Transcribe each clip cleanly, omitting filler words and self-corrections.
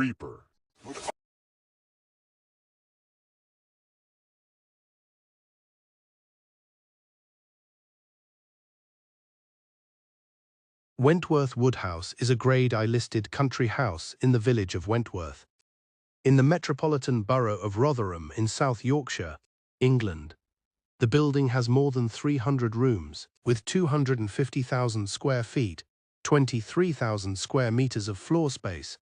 Reaper. Wentworth Woodhouse is a Grade I-listed country house in the village of Wentworth, in the metropolitan borough of Rotherham in South Yorkshire, England. The building has more than 300 rooms, with 250,000 square feet, 23,000 square meters of floor space,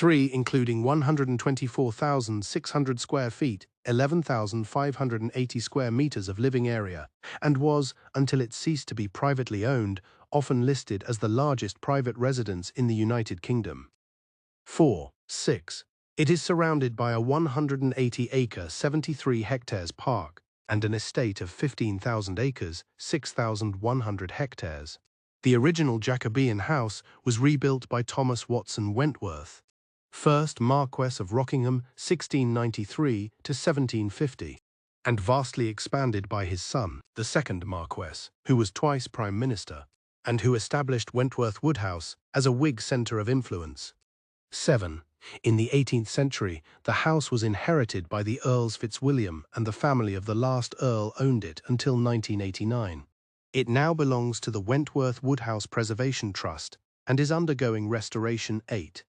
including 124,600 square feet, 11,580 square meters of living area, and was, until it ceased to be privately owned, often listed as the largest private residence in the United Kingdom. 6. It is surrounded by a 180-acre, 73 hectares park and an estate of 15,000 acres, 6,100 hectares. The original Jacobean house was rebuilt by Thomas Watson Wentworth, 1st Marquess of Rockingham, 1693 to 1750, and vastly expanded by his son, the 2nd Marquess, who was twice Prime Minister, and who established Wentworth Woodhouse as a Whig centre of influence. 7. In the 18th century, the house was inherited by the Earls Fitzwilliam, and the family of the last Earl owned it until 1989. It now belongs to the Wentworth Woodhouse Preservation Trust and is undergoing restoration. 8.